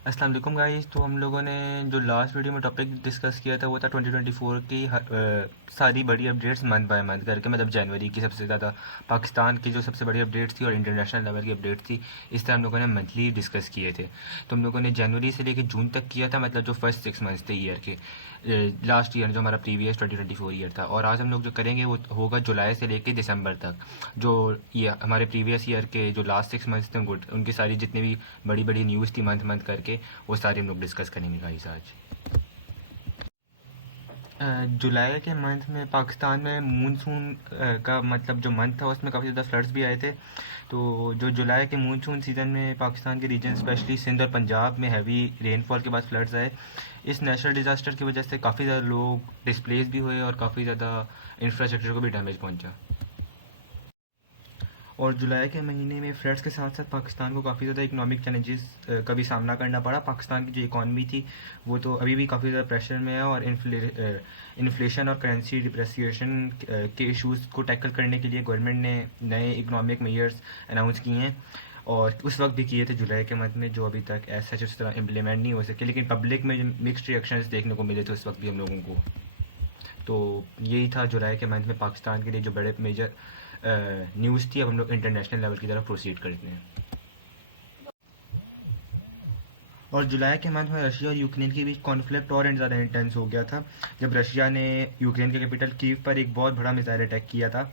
अस्सलाम वालेकुम गाइस। तो हम लोगों ने जो लास्ट वीडियो में टॉपिक डिस्कस किया था वो था 2024 की सारी बड़ी अपडेट्स मंथ बाय मंथ करके, मतलब जनवरी की सबसे ज़्यादा पाकिस्तान की जो सबसे बड़ी अपडेट्स थी और इंटरनेशनल लेवल की अपडेट्स थी। इस तरह हम लोगों ने मंथली डिस्कस किए थे। तो हम लोगों ने जनवरी से लेकर जून तक किया था, मतलब जो फर्स्ट 6 मंथ्स थे ईयर के, लास्ट ईयर जो हमारा प्रीवियस 2024 ईयर था। और आज हम लोग जो करेंगे वो होगा जुलाई से लेकर दिसंबर तक, जो ये हमारे प्रीवियस ईयर के जो लास्ट 6 मंथ्स थे उनकी सारी जितनी भी बड़ी बड़ी न्यूज़ थी मंथ मंथ करके, वो सारी हम लोग डिस्कस करेंगे गाइस आज। जुलाई के मंथ में पाकिस्तान में मानसून का मतलब जो मंथ था उसमें काफ़ी ज़्यादा फ्लड्स भी आए थे। तो जो जुलाई के मानसून सीज़न में पाकिस्तान के रीजन स्पेशली सिंध और पंजाब में हैवी रेनफॉल के बाद फ्लड्स आए। इस नेचुरल डिज़ास्टर की वजह से काफ़ी ज़्यादा लोग डिस्प्लेस भी हुए और काफ़ी ज़्यादा इंफ्रास्ट्रक्चर को भी डैमेज पहुंचा। और जुलाई के महीने में फ्लड्स के साथ साथ पाकिस्तान को काफ़ी ज़्यादा इकोनॉमिक चैलेंजेस का भी सामना करना पड़ा। पाकिस्तान की जो इकॉनमी थी वो तो अभी भी काफ़ी ज़्यादा प्रेशर में है, और इन्फ्लेशन और करेंसी डिप्रेसिएशन के इश्यूज़ को टैकल करने के लिए गवर्नमेंट ने नए इकोनॉमिक मेजर्स अनाउंस किए हैं, और उस वक्त भी किए थे जुलाई के मंथ में, जो अभी तक ऐसा उस तरह इम्प्लीमेंट नहीं हो सके, लेकिन पब्लिक में मिक्सड रिएक्शंस देखने को मिले थे उस वक्त भी हम लोगों को। तो यही था जुलाई के मंथ में पाकिस्तान के लिए जो बड़े मेजर न्यूज़ थी। अब हम लोग इंटरनेशनल लेवल की तरफ प्रोसीड करते हैं। और जुलाई के मंथ में रशिया और यूक्रेन के बीच कॉन्फ्लिक्ट और ज़्यादा इंटेंस हो गया था, जब रशिया ने यूक्रेन के कैपिटल कीव पर एक बहुत बड़ा मिसाइल अटैक किया था।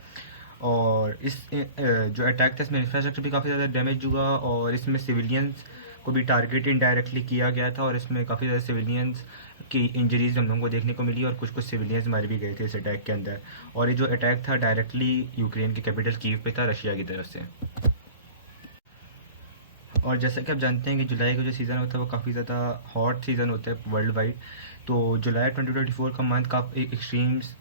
और इस जो अटैक था इसमें इंफ्रास्ट्रक्चर भी काफ़ी ज़्यादा डैमेज हुआ, और इसमें सिविलियंस को भी टारगेट इनडायरेक्टली किया गया था, और इसमें काफ़ी ज़्यादा सिविलियंस की इंजरीज हम लोगों को देखने को मिली, और कुछ कुछ सिविलियंस मारे भी गए थे इस अटैक के अंदर। और ये जो अटैक था डायरेक्टली यूक्रेन के कैपिटल कीव पे था रशिया की तरफ से। और जैसा कि आप जानते हैं कि जुलाई का जो सीज़न होता है वो काफ़ी ज़्यादा हॉट सीज़न होता है वर्ल्ड वाइड। तो जुलाई 2024 का मंथ काफ़ी एक्सट्रीम्स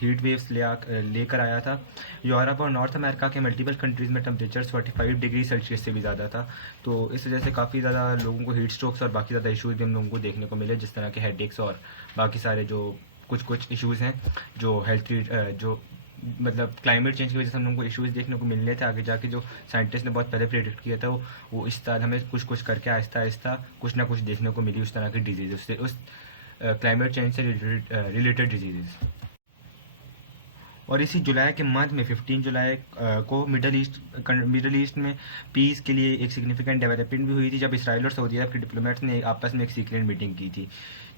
हीट वेव्स लेकर आया था। यूरोप और नॉर्थ अमेरिका के मल्टीपल कंट्रीज़ में टेम्परेचर 45 डिग्री सेल्सियस से भी ज़्यादा था। तो इस वजह से काफ़ी ज़्यादा लोगों को हीट स्ट्रोक्स और बाकी ज़्यादा इशूज़ भी हम लोगों को देखने को मिले, जिस तरह के हेडेक्स और बाकी सारे जो कुछ कुछ इश्यूज़ हैं जो जो मतलब क्लाइमेट चेंज की वजह से हम लोगों को इश्यूज़ देखने को मिलने थे आगे जाके, जो साइंटिस्ट ने बहुत पहले प्रेडिक्ट किया था। वो इस साल हमें कुछ कुछ करके आहिस्ता आहिस्ता कुछ ना कुछ देखने को मिली, उस तरह की डिजीज़ उससे उस क्लाइमेट चेंज से रिलेटेड डिजीज़। और इसी जुलाई के मंथ में 15 जुलाई को मिडल ईस्ट में पीस के लिए एक सिग्निफिकेंट डेवलपमेंट भी हुई थी, जब इसराइल और सऊदी अरब के डिप्लोमेट्स ने आपस में एक सीक्रेट मीटिंग की थी।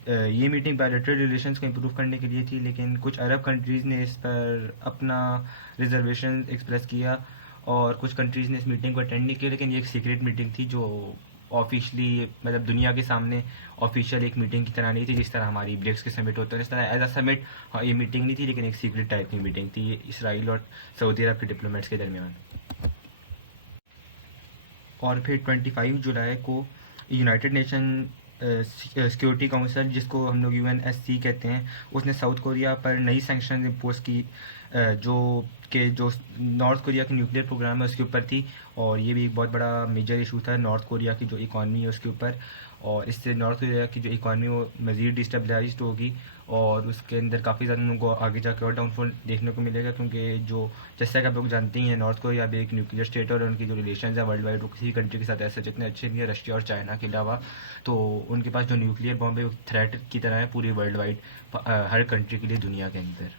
ये मीटिंग बायलैटरल रिलेशंस को इम्प्रूव करने के लिए थी, लेकिन कुछ अरब कंट्रीज़ ने इस पर अपना रिजर्वेशन एक्सप्रेस किया, और कुछ कंट्रीज़ ने इस मीटिंग को अटेंड नहीं किया। लेकिन ये एक सीक्रेट मीटिंग थी जो ऑफिशियली मतलब दुनिया के सामने ऑफिशियल एक मीटिंग की तरह नहीं थी, जिस तरह हमारी ब्रिक्स के समिट होते हैं इस तरह एज अ समिट। हाँ, ये मीटिंग नहीं थी, लेकिन एक सीक्रेट टाइप की मीटिंग थी, ये इसराइल और सऊदी अरब के डिप्लोमेट्स के दरमियान। और फिर 25 जुलाई को यूनाइटेड नेशन सिक्योरिटी काउंसिल, जिसको हम लोग UNSC कहते हैं, उसने साउथ कोरिया पर नई सैंक्शन इम्पोज की, जो नॉर्थ कोरिया की न्यूक्लियर प्रोग्राम है उसके ऊपर थी। और ये भी एक बहुत बड़ा मेजर इशू था नॉर्थ कोरिया की जो इकॉनमी है उसके ऊपर, और इससे नॉर्थ कोरिया की जो इकॉनमी वो मज़ीद डिस्टेबलाइज्ड होगी, और उसके अंदर काफ़ी ज़्यादा लोगों को आगे जाकर और डाउनफॉल देखने को मिलेगा, क्योंकि जो जैसा कि आप लोग जानते ही हैं नॉर्थ कोरिया भी एक न्यूक्लियर स्टेट है, और उनकी जो रिलेशन है वर्ल्ड वाइड वो किसी कंट्री के साथ ऐसे जितने अच्छे नहीं है रशिया और चाइना के अलावा। तो उनके पास जो न्यूक्लियर बॉम्ब है वो थ्रेट की तरह है पूरी वर्ल्ड वाइड, हर कंट्री के लिए दुनिया के अंदर।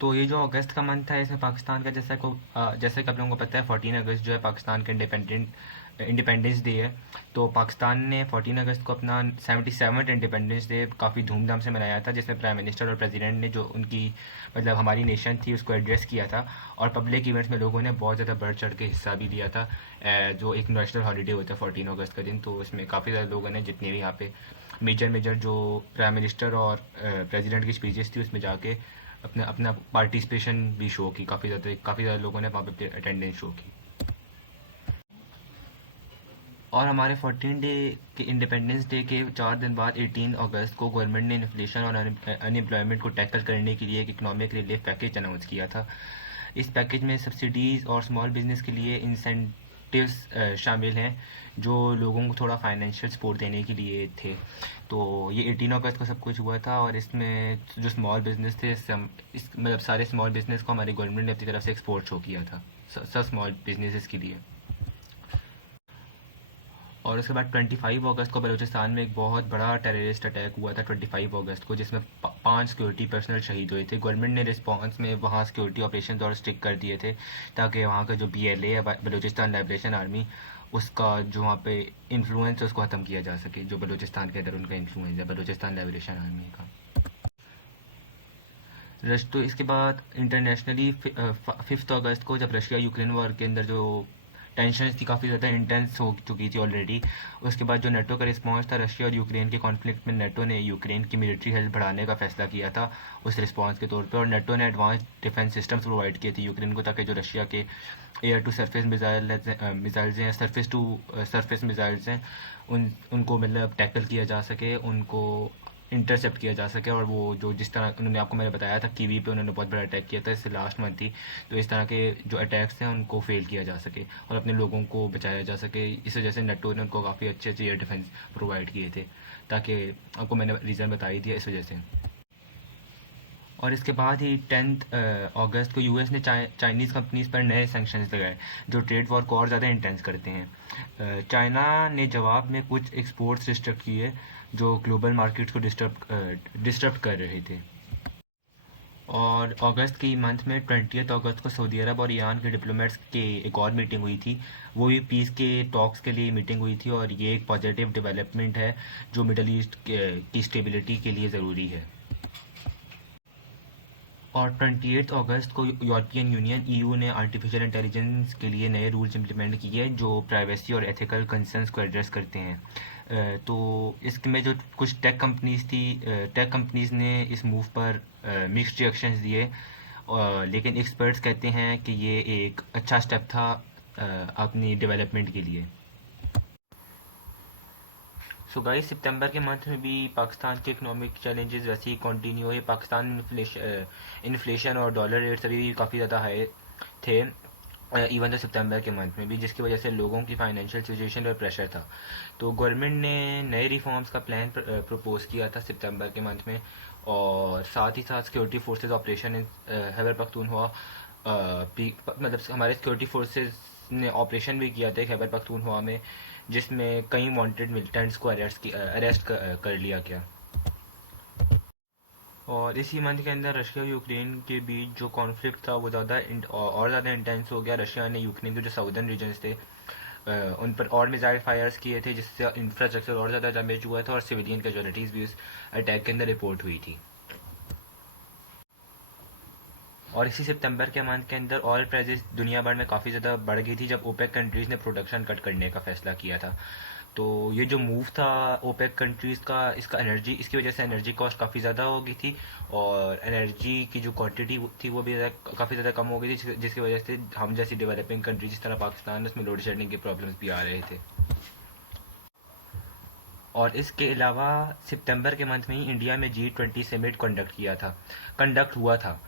तो ये जो अगस्त का मंथ है इसमें पाकिस्तान का जैसे कि आप लोगों को पता है 14 अगस्त जो है पाकिस्तान का इंडिपेंडेंस डे है। तो पाकिस्तान ने 14 अगस्त को अपना 77वां इंडिपेंडेंस डे काफ़ी धूमधाम से मनाया था, जिसमें प्राइम मिनिस्टर और प्रेसिडेंट ने जो उनकी मतलब हमारी नेशन थी उसको एड्रेस किया था, और पब्लिक इवेंट्स में लोगों ने बहुत ज़्यादा बढ़ चढ़ के हिस्सा भी लिया था। जो एक नेशनल हॉलीडे होता है 14 अगस्त का दिन, तो इसमें काफ़ी ज़्यादा लोगों ने जितने भी यहाँ पे मेजर मेजर जो प्राइम मिनिस्टर और प्रेसिडेंट की स्पीचेस थी उसमें जाके अपना अपना पार्टिसिपेशन भी शो की, काफ़ी ज़्यादा लोगों ने वहाँ पे अटेंडेंस शो की। और हमारे 14 डे के इंडिपेंडेंस डे के 4 दिन बाद 18 अगस्त को गवर्नमेंट ने इन्फ्लेशन और अनएम्प्लॉयमेंट को टैकल करने के लिए एक इकोनॉमिक रिलीफ पैकेज अनाउंस किया था। इस पैकेज में सब्सिडीज़ और स्मॉल बिजनेस के लिए इंसेंटिव्स शामिल हैं, जो लोगों को थोड़ा फाइनेंशियल सपोर्ट देने के लिए थे। तो ये 18 अगस्त को सब कुछ हुआ था, और इसमें जो स्मॉल बिजनेस थे इस मतलब सारे स्मॉल बिजनेस को हमारी गवर्नमेंट ने अपनी तरफ से एक्सपोर्ट शो किया था सब स्मॉल बिजनेसेस के लिए। और उसके बाद 25 अगस्त को बलूचिस्तान में एक बहुत बड़ा टेररिस्ट अटैक हुआ था 25 अगस्त को, जिसमें 5 सिक्योरिटी पर्सनल शहीद हुए थे। गवर्नमेंट ने रिस्पांस में वहाँ सिक्योरिटी ऑपरेशन और स्ट्रिक्ट कर दिए थे, ताकि वहाँ का जो BLA है, बलूचिस्तान लिबरेशन आर्मी, उसका जो वहाँ पे इन्फ्लुएंस है उसको ख़त्म किया जा सके, जो बलूचिस्तान के अंदर उनका इन्फ्लुएंस है बलूचिस्तान लिबरेशन आर्मी का। तो इसके बाद इंटरनेशनली 5 अगस्त को, जब रशिया यूक्रेन वॉर के अंदर जो टेंशन थी काफ़ी ज़्यादा इंटेंस हो चुकी थी ऑलरेडी, उसके बाद जो नेटो का रिस्पांस था रशिया और यूक्रेन के कॉन्फ्लिक्ट में, नेटो ने यूक्रेन की मिलिट्री हेल्प बढ़ाने का फैसला किया था उस रिस्पांस के तौर पे, और नेटो ने एडवांस डिफेंस सिस्टम्स प्रोवाइड किए थे यूक्रेन को, ताकि जो रशिया के एयर टू सरफेस मिसाइल्स हैं, सरफेस टू सरफेस मिसाइल्स हैं, उनको मतलब टैकल किया जा सके, उनको इंटरसेप्ट किया जा सके। और वो जो जिस तरह उन्होंने आपको मैंने बताया था कीवी पे उन्होंने बहुत बड़ा अटैक किया था, इससे लास्ट मंथ ही, तो इस तरह के जो अटैक्स हैं उनको फेल किया जा सके और अपने लोगों को बचाया जा सके। इस वजह से नेटो ने उनको काफ़ी अच्छे अच्छे एयर डिफेंस प्रोवाइड किए थे, ताकि आपको मैंने रीज़न बता ही दिया इस वजह से। और इसके बाद ही 10 अगस्त को यूएस ने चाइनीज़ कंपनीज पर नए सैंक्शंस लगाए, जो ट्रेड वॉर को और ज़्यादा इंटेंस करते हैं। चाइना ने जवाब में कुछ एक्सपोर्ट्स रिस्ट्रिक्ट किए, जो ग्लोबल मार्केट्स को डिस्टर्ब कर रहे थे। और अगस्त की मंथ में 20 अगस्त को सऊदी अरब और ईरान के डिप्लोमेट्स के एक और मीटिंग हुई थी, वो भी पीस के टॉक्स के लिए मीटिंग हुई थी, और ये एक पॉजिटिव डेवलपमेंट है जो मिडल ईस्ट की स्टेबिलिटी के लिए ज़रूरी है। और 28 अगस्त को यूरोपियन यूनियन EU ने आर्टिफिशियल इंटेलिजेंस के लिए नए रूल्स इम्प्लीमेंट किए, जो प्राइवेसी और एथिकल कंसर्न्स को एड्रेस करते हैं। तो इसमें जो कुछ टेक कंपनीज ने इस मूव पर मिक्स्ड रिएक्शंस दिए, लेकिन एक्सपर्ट्स कहते हैं कि ये एक अच्छा स्टेप था अपनी डेवलपमेंट के लिए। सो गाइस, सितंबर के मंथ में भी पाकिस्तान के इकोनॉमिक चैलेंजेस वैसे ही कंटिन्यू है। पाकिस्तान में इन्फ्लेशन और डॉलर रेट्स अभी भी काफ़ी ज़्यादा हाई थे, इवन तो सितंबर के मंथ में भी, जिसकी वजह से लोगों की फाइनेंशियल सिचुएशन पर प्रेशर था। तो गवर्नमेंट ने नए रिफॉर्म्स का प्लान प्रपोज किया था सितंबर के मंथ में, और साथ ही साथ security forces operation in Khyber Pakhtunkhwa, मतलब हमारे सिक्योरिटी फोर्सेस ने ऑपरेशन भी किया था खैबर पख्तूनख्वा में, जिसमें कई वांटेड मिलिटेंट्स को अरेस्ट कर लिया गया। और इसी मंथ के अंदर रशिया और यूक्रेन के बीच जो कॉन्फ्लिक्ट था वो ज़्यादा इंटेंस हो गया। रशिया ने यूक्रेन के जो साउदर्न रीजन्स थे उन पर और मिसाइल फायर्स किए थे, जिससे इंफ्रास्ट्रक्चर और ज़्यादा डैमेज हुआ था, और सिविलियन कैजुअलिटीज़ भी उस अटैक के अंदर रिपोर्ट हुई थी। और इसी सितंबर के मंथ के अंदर ऑयल प्राइसेस दुनिया भर में काफ़ी ज़्यादा बढ़ गई थी, जब ओपेक कंट्रीज़ ने प्रोडक्शन कट करने का फैसला किया था। तो ये जो मूव था ओपेक कंट्रीज़ का, इसकी वजह से एनर्जी कॉस्ट काफ़ी ज़्यादा हो गई थी, और एनर्जी की जो क्वांटिटी थी वो भी काफ़ी ज़्यादा कम हो गई थी, जिसकी वजह से हम जैसी डेवलपिंग कंट्री जिस तरह पाकिस्तान, उसमें लोड शेडिंग के प्रॉब्लम्स भी आ रहे थे। और इसके अलावा सितंबर के मंथ में ही इंडिया में G20 समिट कंडक्ट हुआ था,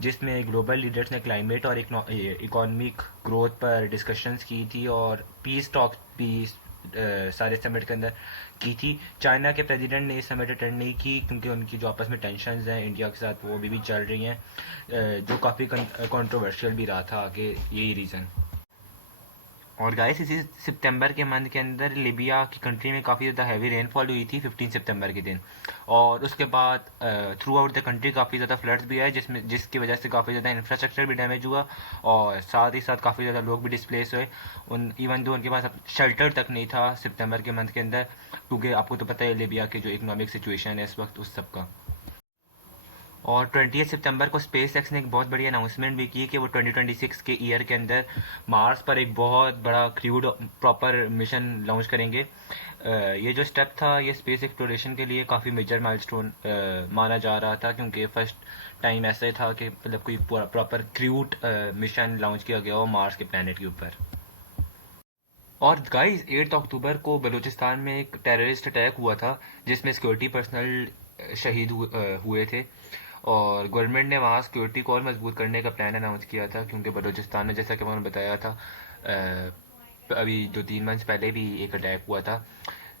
जिसमें ग्लोबल लीडर्स ने क्लाइमेट और इकोनॉमिक ग्रोथ पर डिस्कशंस की थी, और पीस टॉक भी सारे समिट के अंदर की थी। चाइना के प्रेसिडेंट ने इस समिट अटेंड नहीं की, क्योंकि उनकी जो आपस में टेंशन्स हैं इंडिया के साथ वो अभी भी चल रही हैं, जो काफ़ी कंट्रोवर्शियल भी रहा था आगे, यही रीज़न। और गाइस, इसी सितंबर के मंथ के अंदर लिबिया की कंट्री में काफ़ी ज़्यादा हैवी रेनफॉल हुई थी 15 सितंबर के दिन, और उसके बाद थ्रू आउट द कंट्री काफ़ी ज़्यादा फ्लड्स भी आए, जिसकी वजह से काफ़ी ज़्यादा इंफ्रास्ट्रक्चर भी डैमेज हुआ, और साथ ही साथ काफ़ी ज़्यादा लोग भी डिस्प्लेस हुए, इवन दो उनके पास शेल्टर तक नहीं था सितंबर के मंथ के अंदर, क्योंकि आपको तो पता है लिबिया की जो इकोनॉमिक सिचुएशन है इस वक्त उस सब का। और 20 सितंबर को स्पेस एक्स ने एक बहुत बड़ी अनाउंसमेंट भी की कि वो 2026 के ईयर के अंदर मार्स पर एक बहुत बड़ा क्रूड प्रॉपर मिशन लॉन्च करेंगे। ये जो स्टेप था ये स्पेस एक्सप्लोरेशन के लिए काफ़ी मेजर माइलस्टोन माना जा रहा था, क्योंकि फर्स्ट टाइम ऐसा ही था कि मतलब कोई प्रॉपर क्रूड मिशन लॉन्च किया गया हो मार्स के प्लानट के ऊपर। और गाइस, 8 अक्टूबर को बलूचिस्तान में एक टेररिस्ट अटैक हुआ था, जिसमें सिक्योरिटी पर्सनल शहीद हुए थे, और गवर्नमेंट ने वहाँ सिक्योरिटी को और मजबूत करने का प्लान अनाउंस किया था, क्योंकि बलूचिस्तान में, जैसा कि मैंने बताया था, अभी जो 3 मंथ्स पहले भी एक अटैक हुआ था,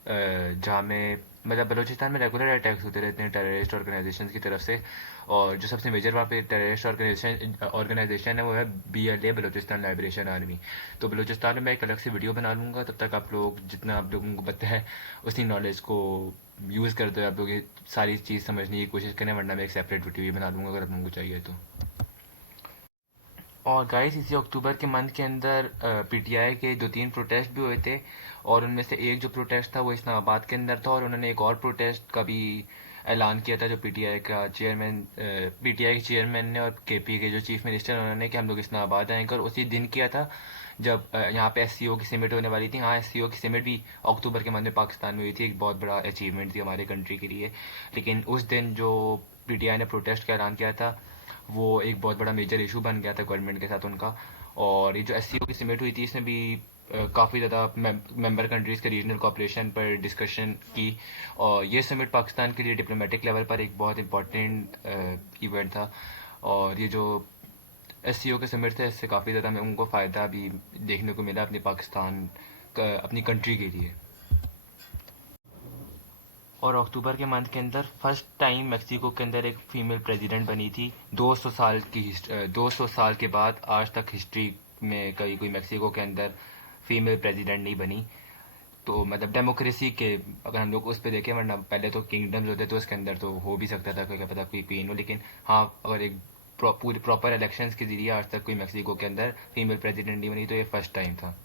जहाँ में मतलब बलूचिस्तान में रेगुलर अटैक्स होते रहते हैं टेररिस्ट ऑर्गेनाइजेशन की तरफ से। और जो सबसे मेजर वहाँ पे टेररिस्ट ऑर्गेनाइजेशन है वो है BLA, बलूचिस्तान लिबरेशन आर्मी। तो बलूचिस्तान में मैं एक अलग से वीडियो बना लूँगा, तब तक आप लोग जितना आप लोगों को पता है उसी नॉलेज को यूज़ करते हुए आप लोग ये सारी चीज़ समझने की कोशिश करें, वरना मैं एक सेपरेट वीडियो भी बना दूँगा अगर आप लोगों को चाहिए तो। और गाइस इसी अक्टूबर के मंथ के अंदर PTI के 2-3 प्रोटेस्ट भी हुए थे। और उनमें से एक जो प्रोटेस्ट था वो इस्लामाबाद के अंदर था, और उन्होंने एक और प्रोटेस्ट का भी ऐलान किया था जो PTI के चेयरमैन ने और KP के जो चीफ मिनिस्टर उन्होंने, कि हम लोग इस्लामाबाद आएंगे। और उसी दिन किया था जब यहाँ पे SCO की समिट होने वाली थी। हाँ, SCO की समिट भी अक्टूबर के मंथ में पाकिस्तान में हुई थी, एक बहुत बड़ा अचीवमेंट थी हमारे कंट्री के लिए। लेकिन उस दिन जो PTI ने प्रोटेस्ट का ऐलान किया था वो एक बहुत बड़ा मेजर इशू बन गया था गवर्नमेंट के साथ उनका। और ये जो SCO की समिट हुई थी इसमें भी काफ़ी ज़्यादा मेंबर कंट्रीज़ के रीजनल कोऑपरेशन पर डिस्कशन की। और ये समिट पाकिस्तान के लिए डिप्लोमेटिक लेवल पर एक बहुत इंपॉर्टेंट इवेंट था। और ये जो SCO के समिट थे इससे काफ़ी ज़्यादा उनको फ़ायदा भी देखने को मिला अपने पाकिस्तान अपनी कंट्री के लिए। और अक्टूबर के मंथ के अंदर फर्स्ट टाइम मेक्सिको के अंदर एक फीमेल प्रेसिडेंट बनी थी। 200 साल के बाद आज तक हिस्ट्री में कहीं कोई मेक्सिको के अंदर फीमेल प्रेसिडेंट नहीं बनी। तो मतलब डेमोक्रेसी के अगर हम लोग उस पर देखें, वरना पहले तो किंगडम्स होते तो उसके अंदर तो हो भी सकता था, कोई क्या पता कोई क्वीन हो। लेकिन हाँ, अगर एक पूरी प्रॉपर इलेक्शंस के जरिए आज तक कोई मेक्सिको के अंदर फीमेल प्रेसिडेंट नहीं बनी, तो ये फर्स्ट टाइम था।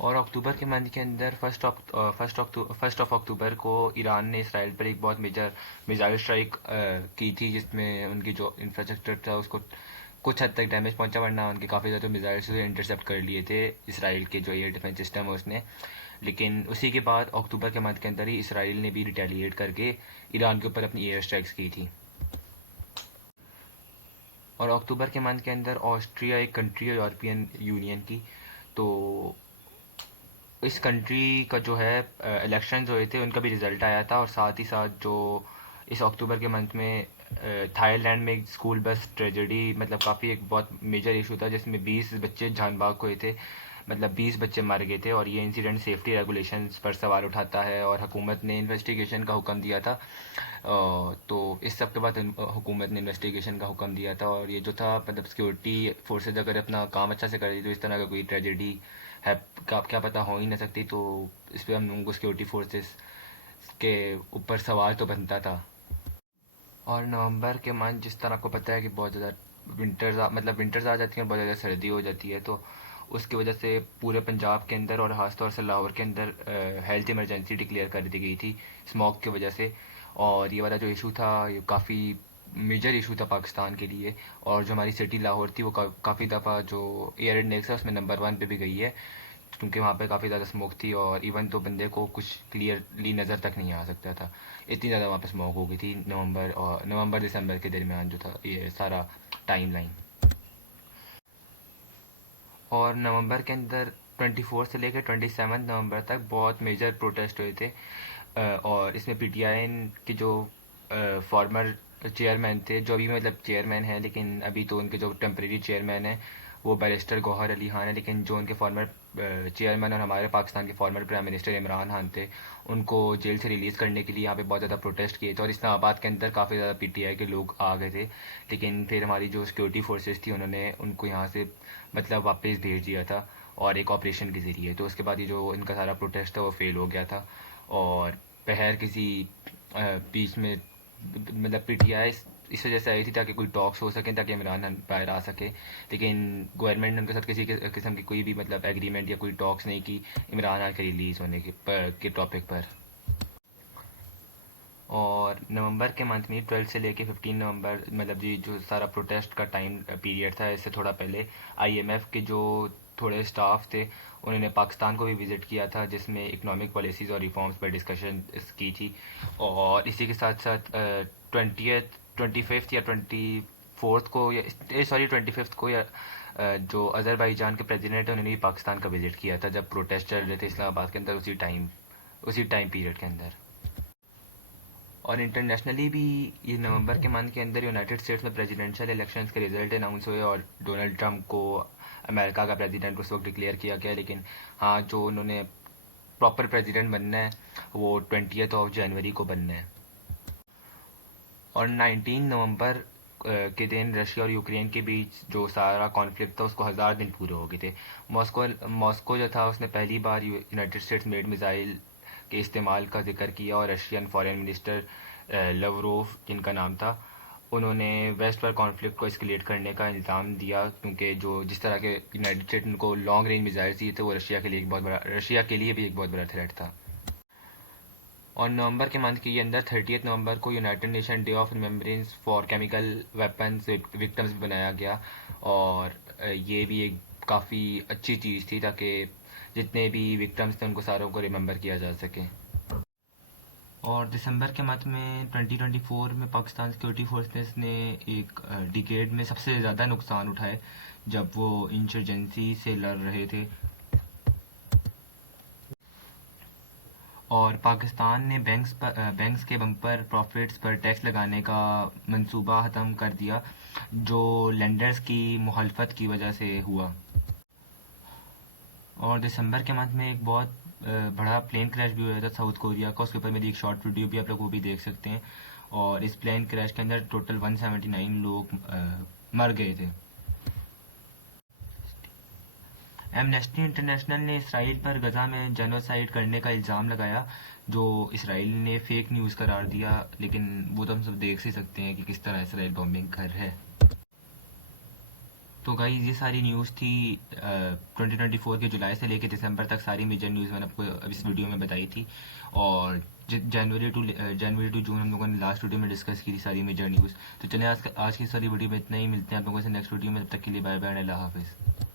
और अक्टूबर के मंथ के अंदर फर्स्ट ऑफ अक्टूबर को ईरान ने इसराइल पर एक बहुत मेजर मिसाइल स्ट्राइक की थी, जिसमें उनकी जो इंफ्रास्ट्रक्चर था उसको कुछ हद तक डैमेज पहुंचा, वरना उनके काफ़ी ज़्यादा मिसाइल से इंटरसेप्ट कर लिए थे इसराइल के जो एयर डिफेंस सिस्टम है उसने। लेकिन उसी के बाद अक्टूबर के मंथ के अंदर ही इसराइल ने भी रिटेलिएट करके ईरान के ऊपर अपनी एयर स्ट्राइक्स की थी। और अक्टूबर के मंथ के अंदर ऑस्ट्रिया एक कंट्री है यूरोपियन यूनियन की। तो इस कंट्री का जो है इलेक्शंस हुए थे उनका भी रिजल्ट आया था। और साथ ही साथ जो इस अक्टूबर के मंथ में थाईलैंड में एक स्कूल बस ट्रेजेडी, मतलब काफ़ी एक बहुत मेजर इशू था जिसमें 20 बच्चे जान बाग हुए थे। मतलब 20 बच्चे मर गए थे। और ये इंसिडेंट सेफ्टी रेगुलेशंस पर सवाल उठाता है और हुकूमत ने इन्वेस्टिगेशन का हुक्म दिया था। तो इस सब के बाद हुकूमत ने इन्वेस्टिगेशन का हुक्म दिया था। और ये जो था मतलब सिक्योरिटी फोर्सेज अगर अपना काम अच्छा से कर रही तो इस तरह का कोई ट्रेजेडी है क्या पता हो ही ना सकती। तो इस पर हम लोगों को सिक्योरिटी फोर्सेस के ऊपर सवाल तो बनता था। और नवंबर के मंथ जिस तरह आपको पता है कि बहुत ज़्यादा विंटर्स आ जाती हैं, बहुत ज़्यादा सर्दी हो जाती है। तो उसकी वजह से पूरे पंजाब के अंदर और ख़ासतौर से लाहौर के अंदर हेल्थ इमरजेंसी डिक्लेयर कर दी गई थी स्मॉग की वजह से। और ये वाला जो इशू था ये काफ़ी मेजर इशू था पाकिस्तान के लिए। और जो हमारी सिटी लाहौर थी वो काफ़ी दफ़ा जो एयर इंडेक्स है उसमें नंबर 1 पे भी गई है, क्योंकि वहाँ पे काफ़ी ज़्यादा स्मोक थी। और इवन तो बंदे को कुछ क्लियरली नज़र तक नहीं आ सकता था, इतनी ज़्यादा वहाँ पे स्मोक हो गई थी नवंबर दिसंबर के दरमियान जो था ये सारा टाइम लाइन। और नवंबर के अंदर 24 से लेकर 27 नवंबर तक बहुत मेजर प्रोटेस्ट हुए थे। और इसमें PTI के जो फॉर्मर चेयरमैन थे, जो अभी मतलब चेयरमैन हैं लेकिन अभी तो उनके जो टेम्प्रेरी चेयरमैन हैं वो बैरिस्टर गौहर अली खान है। लेकिन जो उनके फॉर्मर चेयरमैन और हमारे पाकिस्तान के former prime minister Imran Khan थे, उनको जेल से रिलीज़ करने के लिए यहाँ पे बहुत ज़्यादा प्रोटेस्ट किए थे। और इस्लामाबाद के अंदर काफ़ी ज़्यादा PTI के लोग आ गए थे। लेकिन फिर हमारी जो सिक्योरिटी फोर्सेस थी उन्होंने उनको यहाँ से मतलब वापस भेज दिया था, और एक ऑपरेशन के ज़रिए। तो उसके बाद ये जो इनका सारा प्रोटेस्ट था वो फेल हो गया था। और बहर किसी बीच में मतलब PTI इस वजह से आई थी ताकि कोई टॉक्स हो सकें, ताकि इमरान खान बाहर आ सके। लेकिन गवर्नमेंट ने उनके साथ किसी किस्म की कोई भी मतलब एग्रीमेंट या कोई टॉक्स नहीं की इमरान खान के रिलीज़ होने के टॉपिक पर। और नवंबर के मंथ में 12 से लेके 15 नवंबर मतलब जी जो सारा प्रोटेस्ट का टाइम पीरियड था, इससे थोड़ा पहले IMF के जो थोड़े स्टाफ थे उन्होंने पाकिस्तान को भी विज़िट किया था, जिसमें इकोनॉमिक पॉलिसीज़ और रिफॉर्म्स पर डिस्कशन की थी। और इसी के साथ साथ 25th या 24th को या सॉरी 25th को या जो अज़रबैजान के प्रेसिडेंट हैं उन्होंने भी पाकिस्तान का विज़िट किया था जब प्रोटेस्ट चल रहे थे इस्लामाबाद के अंदर उसी टाइम पीरियड के अंदर। और इंटरनेशनली भी ये नवंबर के मंथ के अंदर यूनाइटेड स्टेट्स में प्रेसिडेंशियल इलेक्शंस के रिजल्ट अनाउंस हुए और डोनाल्ड ट्रंप को अमेरिका का प्रेसिडेंट उस वक्त डिक्लेयर किया गया। लेकिन हाँ, जो उन्होंने प्रॉपर प्रेसिडेंट बनना है वो 20 जनवरी को बनना है। और 19 नवंबर के दिन रशिया और यूक्रेन के बीच जो सारा कॉन्फ्लिक्ट था उसको 1000 दिन पूरे हो गए थे। मॉस्को जो था उसने पहली बार यूनाइटेड स्टेट्स मेड मिसाइल के इस्तेमाल का जिक्र किया, और रशियन फॉरेन मिनिस्टर लवरोव जिनका नाम था, उन्होंने वेस्ट पर कॉन्फ्लिक्ट को एस्केलेट करने का इल्ज़ाम दिया, क्योंकि जो जिस तरह के यूनाइटेड स्टेट उनको लॉन्ग रेंज मिसाइल दिए थे वो रशिया के लिए भी एक बहुत बड़ा थ्रेट था। और नवंबर के मंथ के अंदर 30 नवंबर को United nation day of remembrance for chemical weapons victims भी बनाया गया, और ये भी एक काफ़ी अच्छी चीज़ थी ताकि जितने भी विक्टम्स थे उनको सारों को रिमेंबर किया जा सके। और दिसंबर के मंथ में 2024 में पाकिस्तान सिक्योरिटी फोर्सेस ने एक डिकेड में सबसे ज़्यादा नुकसान उठाए जब वो इंसर्जेंसी से लड़ रहे थे, और पाकिस्तान ने बैंक्स के बम्पर प्रॉफिट्स पर टैक्स लगाने का मंसूबा ख़त्म कर दिया जो लेंडर्स की मुखालफत की वजह से हुआ। और दिसंबर के मंथ में एक बहुत बड़ा प्लेन क्रैश भी हुआ था साउथ कोरिया का, उसके ऊपर मेरी एक शॉर्ट वीडियो भी आप लोग वो भी देख सकते हैं। और इस प्लेन क्रैश के अंदर टोटल 179 लोग मर गए थे। एमनेस्टी इंटरनेशनल ने इसराइल पर गजा में जेनोसाइड करने का इल्ज़ाम लगाया, जो इसराइल ने फेक न्यूज़ करार दिया, लेकिन वो तो हम सब देख ही सकते हैं कि किस तरह इसराइल बॉम्बिंग कर है। तो गाइस ये सारी न्यूज़ थी 2024 के जुलाई से लेकर दिसंबर तक, सारी मेजर न्यूज़ मैंने आपको अब इस वीडियो में बताई थी। और जनवरी टू जून हम लोगों ने लास्ट वीडियो में डिस्कस की थी सारी मेजर न्यूज़। तो चलिए आज की सारी वीडियो में इतना ही, मिलते हैं आप लोगों से नेक्स्ट वीडियो में, तब तक के लिए बाय बाय, अल्लाह हाफिज़।